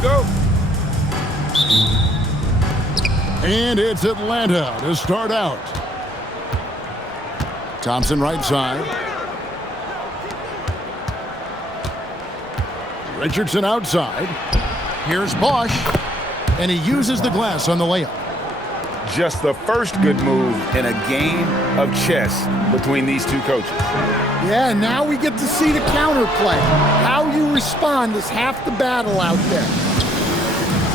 go. And it's Atlanta to start out. Thompson right side. Richardson outside. Here's Bosch. And he uses the glass on the layup. Just the first good move in a game of chess between these two coaches. Yeah, now we get to see the counterplay. How you respond is half the battle out there.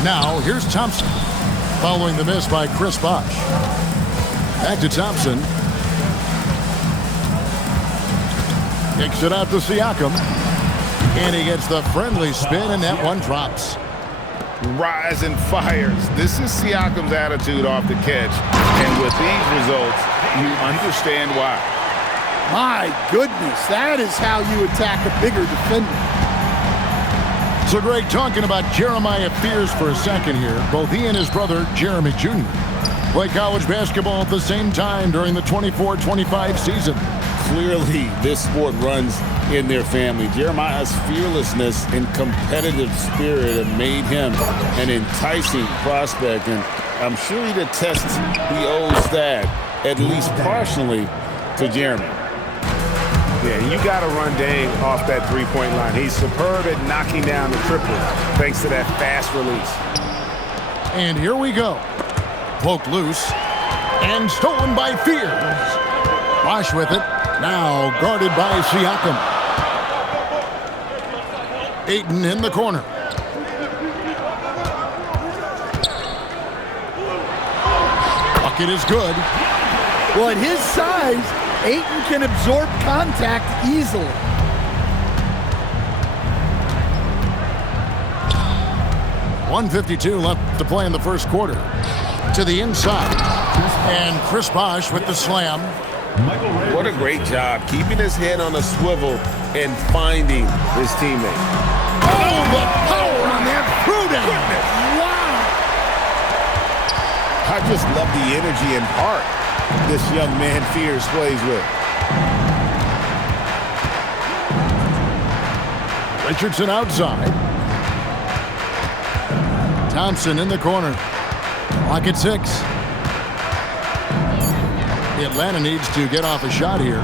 Now, here's Thompson. Following the miss by Chris Bosch. Back to Thompson. Kicks it out to Siakam. And he gets the friendly spin, and that one drops. Rise and fires. This is Siakam's attitude off the catch. And with these results, you understand why. My goodness, that is how you attack a bigger defender. So great talking about Jeremiah Fears for a second here. Both he and his brother, Jeremy Jr., play college basketball at the same time during the 24-25 season. Clearly, this sport runs in their family. Jeremiah's fearlessness and competitive spirit have made him an enticing prospect, and I'm sure he'd attest he owes that, at least partially, to Jeremy. Yeah, you got to run Dame off that three-point line. He's superb at knocking down the triple thanks to that fast release. And here we go. Poked loose and stolen by Fears. Bosch with it. Now guarded by Siakam. Ayton in the corner. Bucket is good. Well, at his size, Ayton can absorb contact easily. .152 left to play in the first quarter. To the inside. And Chris Bosch with the slam. What a great job keeping his head on a swivel and finding his teammate. Oh, the power on that throwdown. Wow. I just love the energy and heart this young man Fears plays with. Richardson outside. Thompson in the corner. Clock at 6. Atlanta needs to get off a shot here.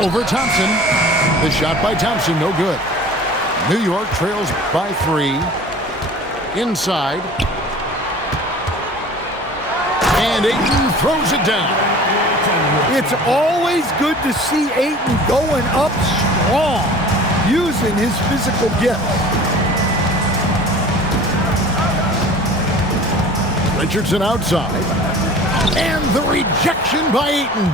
Over Thompson. The shot by Thompson, no good. New York trails by 3. Inside. And Ayton throws it down. It's always good to see Ayton going up strong, using his physical gifts. Richardson outside. And the rejection by Ayton.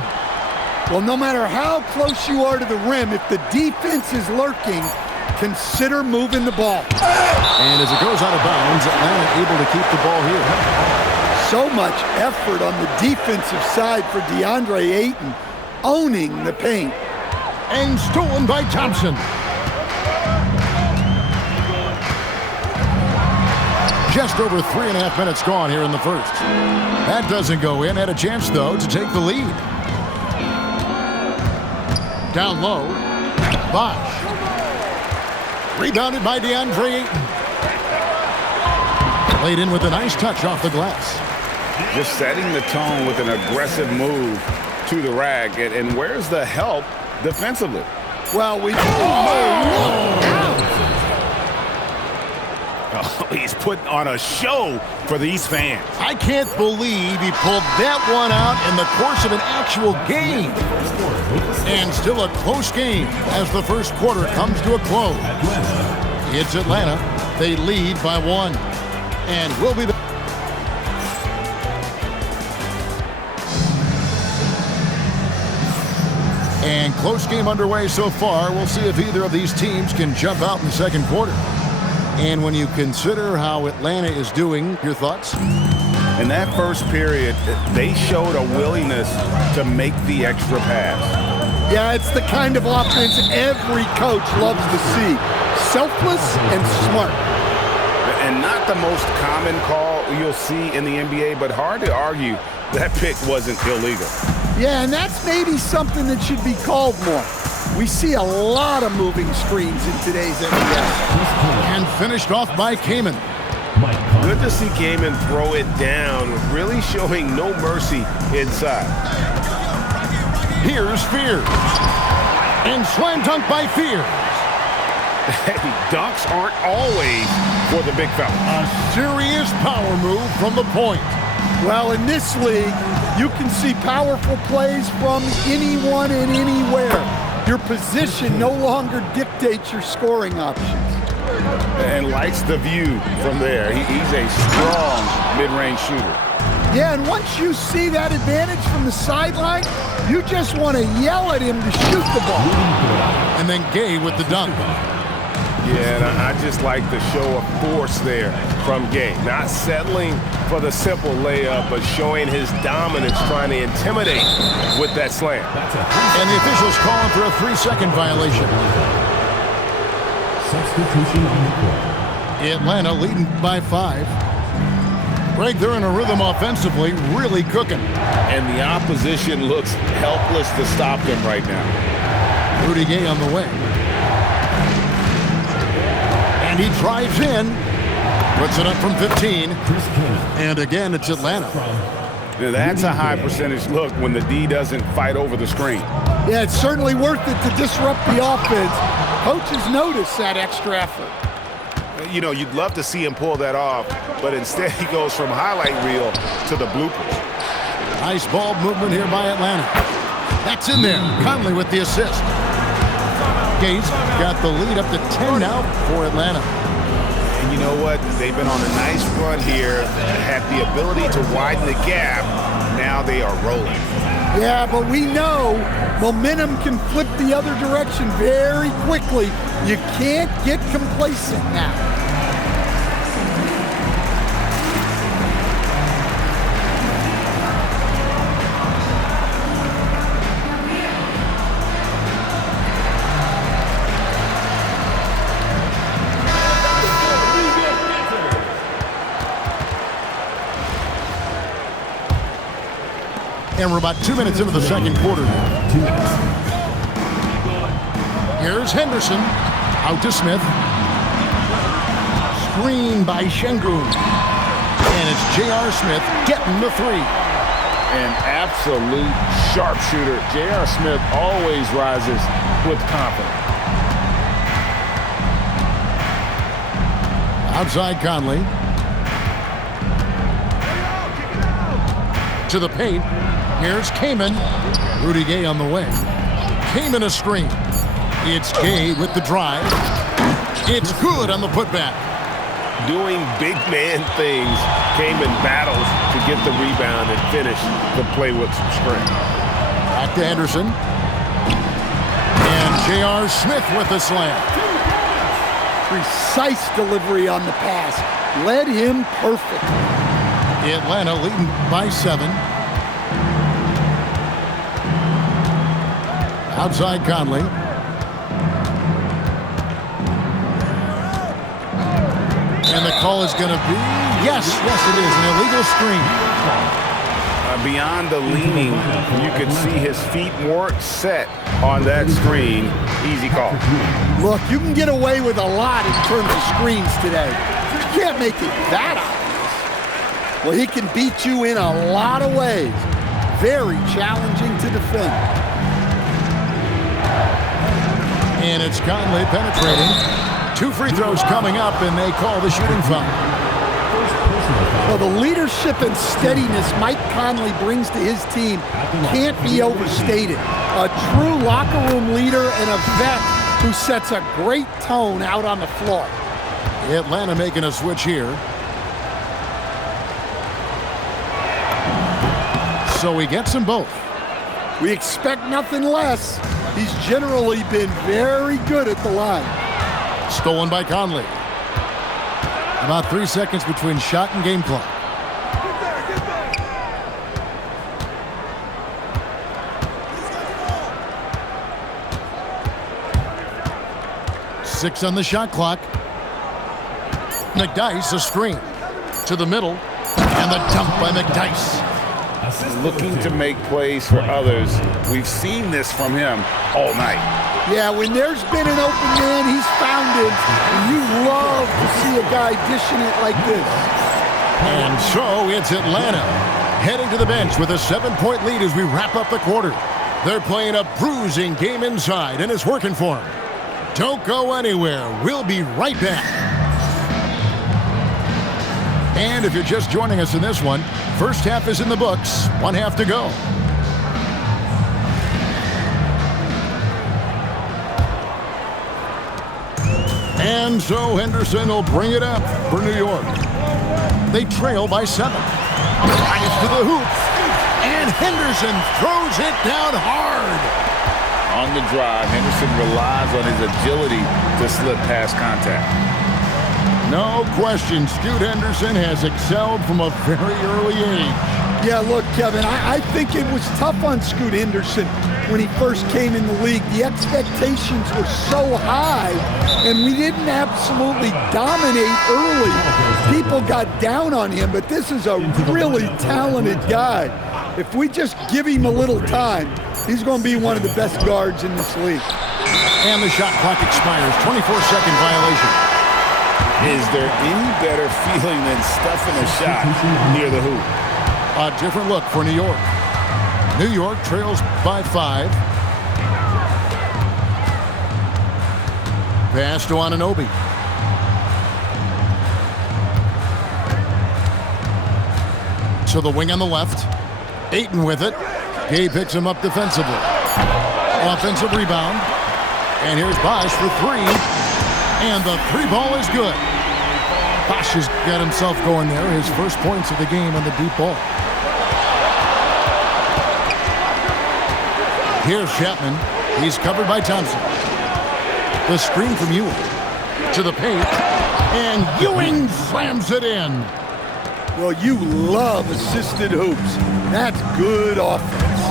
Well, no matter how close you are to the rim, if the defense is lurking, consider moving the ball. And as it goes out of bounds, Atlanta able to keep the ball here. So much effort on the defensive side for DeAndre Ayton, owning the paint. And stolen by Thompson. Just over 3.5 minutes gone here in the first. That doesn't go in. Had a chance, though, to take the lead. Down low. Bosch. Rebounded by DeAndre Ayton. Played in with a nice touch off the glass. Just setting the tone with an aggressive move to the rack. And where's the help defensively? Well, He's putting on a show for these fans. I can't believe he pulled that one out in the course of an actual game. And still a close game as the first quarter comes to a close. It's Atlanta. They lead by 1. And will be the... And close game underway so far. We'll see if either of these teams can jump out in the second quarter. And when you consider how Atlanta is doing, your thoughts? In that first period, they showed a willingness to make the extra pass. Yeah, it's the kind of offense every coach loves to see. Selfless and smart. And not the most common call you'll see in the NBA, but hard to argue that pick wasn't illegal. Yeah, and that's maybe something that should be called more. We see a lot of moving screens in today's NBA. And finished off by Kaman. Good to see Gaiman throw it down, really showing no mercy inside. Here's Fears. And slam dunk by Fears. Hey, dunks aren't always for the big fella. A serious power move from the point. Well, in this league, you can see powerful plays from anyone and anywhere. Your position no longer dictates your scoring options. And likes the view from there. He's a strong mid-range shooter. Yeah, and once you see that advantage from the sideline, you just want to yell at him to shoot the ball. And then Gay with the dunk. Yeah, and I just like the show of force there from Gay. Not settling for the simple layup, but showing his dominance, trying to intimidate with that slam. And the officials calling for a 3-second violation. Substitution on the court. Atlanta leading by 5. Greg, they're in a rhythm offensively, really cooking. And the opposition looks helpless to stop them right now. Rudy Gay on the way. And he drives in. Puts it up from 15. And again, it's Atlanta. Now, that's a high percentage look when the D doesn't fight over the screen. Yeah, it's certainly worth it to disrupt the offense. Coaches notice that extra effort. You know, you'd love to see him pull that off, but instead he goes from highlight reel to the bloopers. Nice ball movement here by Atlanta. That's in there. Conley with the assist. Gates got the lead up to 10 now for Atlanta. And you know what? They've been on a nice run here, have the ability to widen the gap. Now they are rolling. Yeah, but we know momentum can flip the other direction very quickly. You can't get complacent now. And we're about 2 minutes into the second quarter now. 2 minutes. Here's Henderson. Out to Smith. Screen by Şengün. And it's J.R. Smith getting the 3. An absolute sharpshooter. J.R. Smith always rises with confidence. Outside Conley. To the paint. Here's Kaman. Rudy Gay on the way. Kaman a screen. It's Gay with the drive. It's good on the putback. Doing big man things, Kaman battles to get the rebound and finish the play with some strength. Back to Henderson. And J.R. Smith with the slam. Precise delivery on the pass. Led him perfect. Atlanta leading by 7. Outside Conley. And the call is going to be, yes, it is, an illegal screen. Beyond the leaning, you can see his feet weren't set on that screen. Easy call. Look, you can get away with a lot in terms of screens today. You can't make it that obvious. Well, he can beat you in a lot of ways. Very challenging to defend. And it's Conley penetrating. 2 free throws coming up, and they call the shooting foul. Well, the leadership and steadiness Mike Conley brings to his team can't be overstated. A true locker room leader and a vet who sets a great tone out on the floor. Atlanta making a switch here. So he gets them both. We expect nothing less. He's generally been very good at the line. Stolen by Conley. About 3 seconds between shot and game clock. Six on the shot clock. McDyess a screen to the middle, and the dunk by McDyess. Looking to make plays for others. We've seen this from him all night. Yeah, when there's been an open man, he's found him. And you love to see a guy dishing it like this. And so it's Atlanta heading to the bench with a 7-point lead as we wrap up the quarter. They're playing a bruising game inside, and it's working for them. Don't go anywhere. We'll be right back. And if you're just joining us in this one, first half is in the books. 1 half to go. And so Henderson will bring it up for New York. They trail by 7. Drives to the hoop. And Henderson throws it down hard. On the drive, Henderson relies on his agility to slip past contact. No question, Scoot Henderson has excelled from a very early age. Yeah, look, Kevin, I think it was tough on Scoot Henderson when he first came in the league. The expectations were so high, and we didn't absolutely dominate early. People got down on him, but this is a really talented guy. If we just give him a little time, he's going to be one of the best guards in this league. And the shot clock expires. 24-second violation. Is there any better feeling than stuffing a shot near the hoop? A different look for New York. New York trails by 5. Pass to Anunoby. To the wing on the left. Ayton with it. Gay picks him up defensively. Offensive rebound. And here's Bosch for 3. And the 3 ball is good. Bosch has got himself going there. His first points of the game on the deep ball. Here's Chapman. He's covered by Thompson. The screen from Ewing. To the paint. And Ewing slams it in. Well, you love assisted hoops. That's good offense.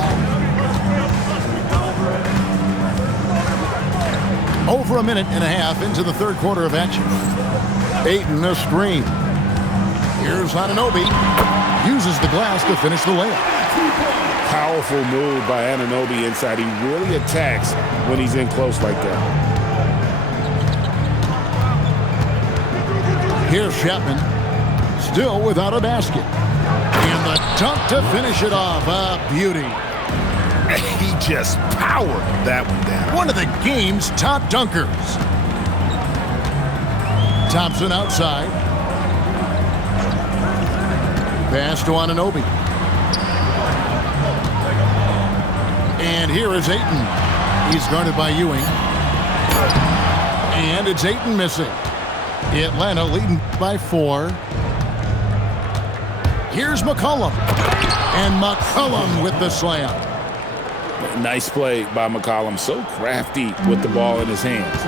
Over a minute and a half into the third quarter of action. Ayton a screen. Here's Anunoby. Uses the glass to finish the layup. Powerful move by Anunoby inside. He really attacks when he's in close like that. Here's Chapman. Still without a basket. And the dunk to finish it off. A beauty. He just powered that one down. One of the game's top dunkers. Thompson outside. Pass to Anunoby. And here is Ayton. He's guarded by Ewing. And it's Ayton missing. Atlanta leading by 4. Here's McCollum. And McCollum with the slam. Nice play by McCollum. So crafty with the ball in his hands.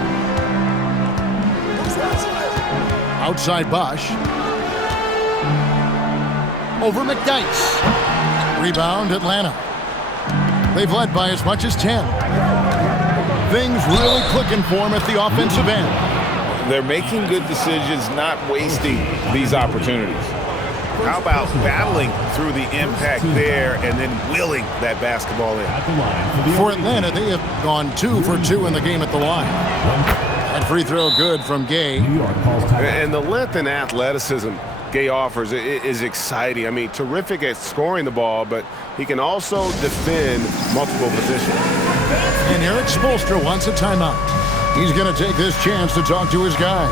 Outside Bosch. Over McDyess. Rebound Atlanta. They've led by as much as 10. Things really clicking for them at the offensive end. They're making good decisions, not wasting these opportunities. How about battling through the impact there and then willing that basketball in? For Atlanta, they have gone 2 for 2 in the game at the line. That free throw good from Gay. And the length and athleticism Gay offers is exciting. I mean, terrific at scoring the ball, but he can also defend multiple positions. And Eric Spoelstra wants a timeout. He's going to take this chance to talk to his guy.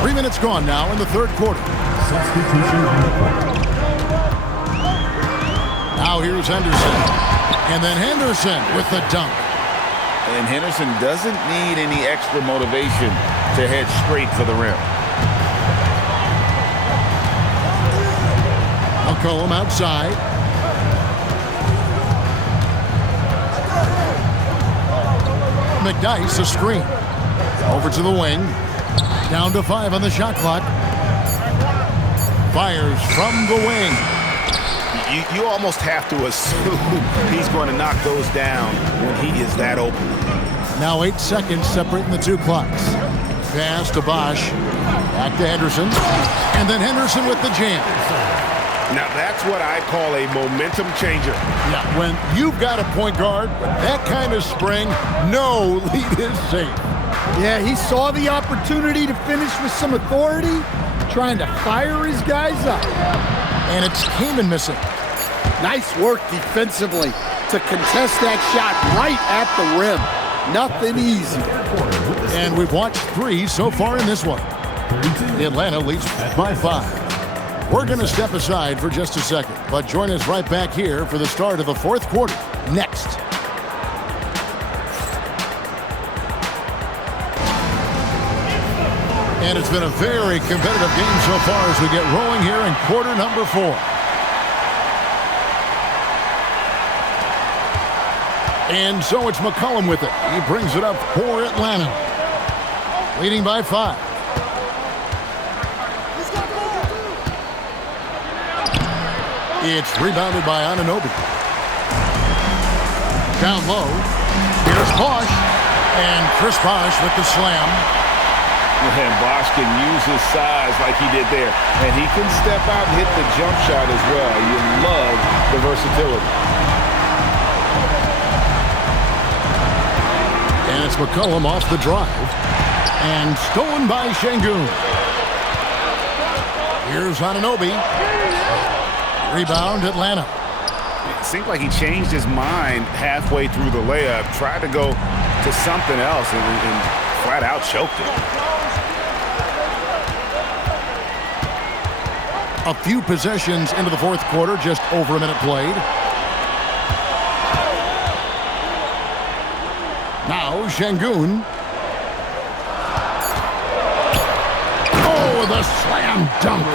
3 minutes gone now in the third quarter. Now here's Henderson. And then Henderson with the dunk. And Henderson doesn't need any extra motivation to head straight for the rim. McCollum outside. McDyess a screen. Over to the wing. Down to 5 on the shot clock. Fires from the wing. You almost have to assume he's going to knock those down when he is that open. Now 8 seconds separating the two clocks. Pass to Bosch. Back to Henderson. And then Henderson with the jam. Now that's what I call a momentum changer. Yeah, when you've got a point guard with that kind of spring, no lead is safe. Yeah, he saw the opportunity to finish with some authority, trying to fire his guys up. And it's Kaman missing. Nice work defensively to contest that shot right at the rim. Nothing easy. And we've watched 3 so far in this one. Atlanta leads by 5. We're going to step aside for just a second, but join us right back here for the start of the 4th quarter next. And it's been a very competitive game so far as we get rolling here in quarter number 4. And so it's McCollum with it. He brings it up for Atlanta. Leading by 5. It's rebounded by Anunoby. Down low. Here's Bosch. And Chris Bosch with the slam. And Bosch can use his size like he did there. And he can step out and hit the jump shot as well. You love the versatility. And it's McCollum off the drive. And stolen by Şengün. Here's Anunoby. Rebound, Atlanta. It seemed like he changed his mind halfway through the layup, tried to go to something else, and flat out choked it. A few possessions into the 4th quarter, just over a minute played. Now Şengün. Oh, the slam dunk.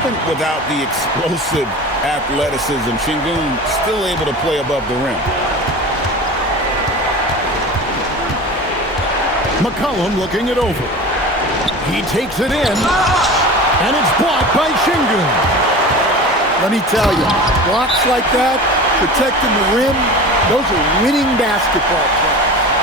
Even without the explosive athleticism, Şengün still able to play above the rim. McCollum looking it over. He takes it in, and it's blocked by Şengün. Let me tell you, blocks like that, protecting the rim, those are winning basketball plays.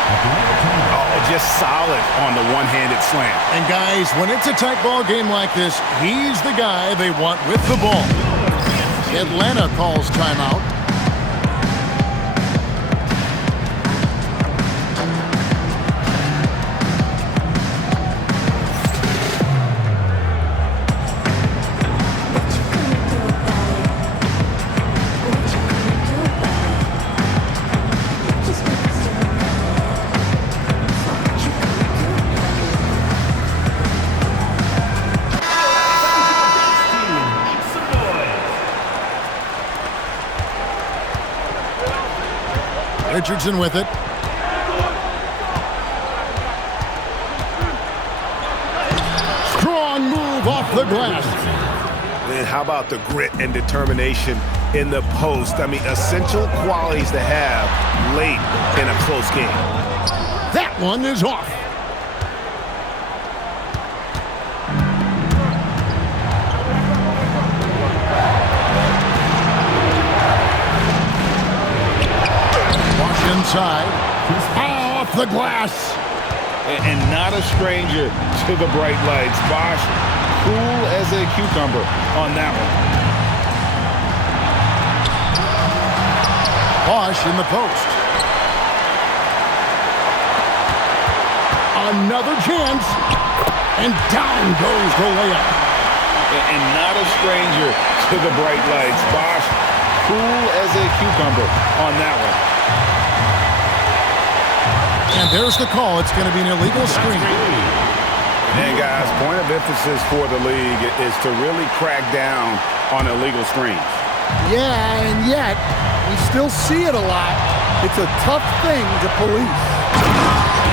Oh, just solid on the one-handed slam. And guys, when it's a tight ball game like this, he's the guy they want with the ball. Atlanta calls timeout. Richardson with it. Strong move off the glass. And how about the grit and determination in the post? I mean, essential qualities to have late in a close game. That one is off. Inside, off the glass. And not a stranger to the bright lights. Bosch, cool as a cucumber on that one. Bosch in the post. Another chance. And down goes the layup. And not a stranger to the bright lights. Bosch, cool as a cucumber on that one. And there's the call. It's going to be an illegal screen. And guys, point of emphasis for the league is to really crack down on illegal screens. Yeah, and yet, we still see it a lot. It's a tough thing to police.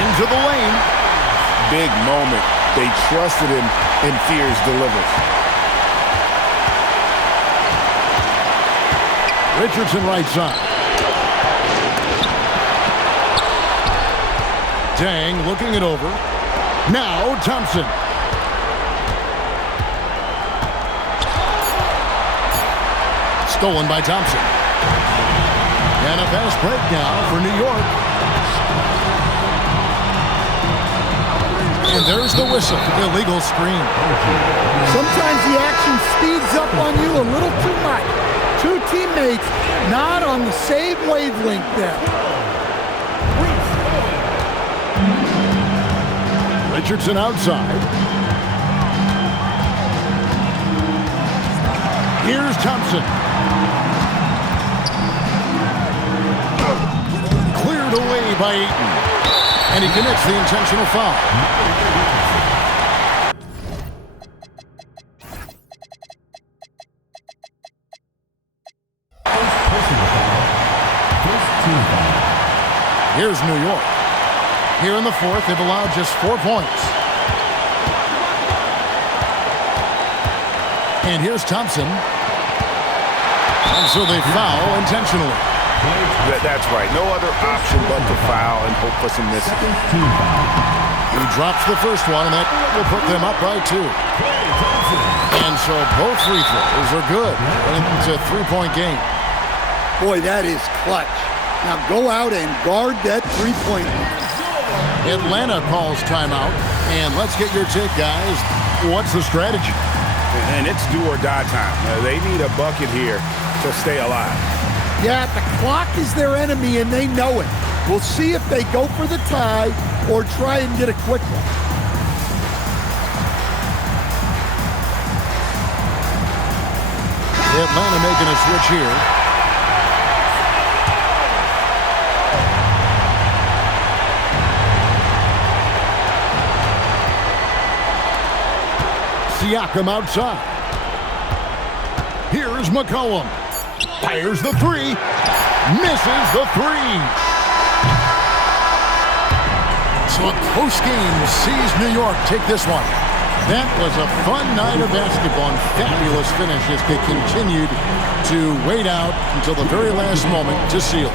Into the lane. Big moment. They trusted him, and Fears delivers. Richardson right side. Dang looking it over. Now Thompson. Stolen by Thompson. And a fast break now for New York. And there's the whistle. Illegal screen. Sometimes the action speeds up on you a little too much. Two teammates not on the same wavelength there. Richardson outside. Here's Thompson. Cleared away by Ayton. And he commits the intentional foul. Here's New York. Here in the fourth, they've allowed just 4 points. And here's Thompson. And so they foul intentionally. That's right. No other option but to foul and hope for some misses. He drops the first one, and that will put them up by 2. And so both free throws are good. And it's a 3-point game. Boy, that is clutch. Now go out and guard that three-point. Atlanta calls timeout. And let's get your take, guys. What's the strategy? And it's do or die time. They need a bucket here to stay alive. Yeah, the clock is their enemy, and they know it. We'll see if they go for the tie or try and get a quick one. Atlanta making a switch here. Siakam outside. Here's McCollum. Fires the three. Misses the three. So a close game sees New York take this one. That was a fun night of basketball and fabulous finish as they continued to wait out until the very last moment to seal.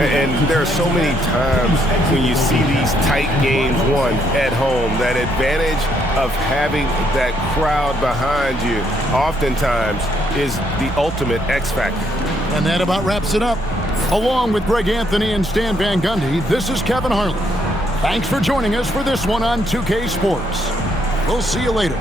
And there are so many times when you see these tight games won at home, that advantage of having that crowd behind you oftentimes is the ultimate X factor. And that about wraps it up. Along with Greg Anthony and Stan Van Gundy, this is Kevin Harlan. Thanks for joining us for this one on 2K Sports. We'll see you later.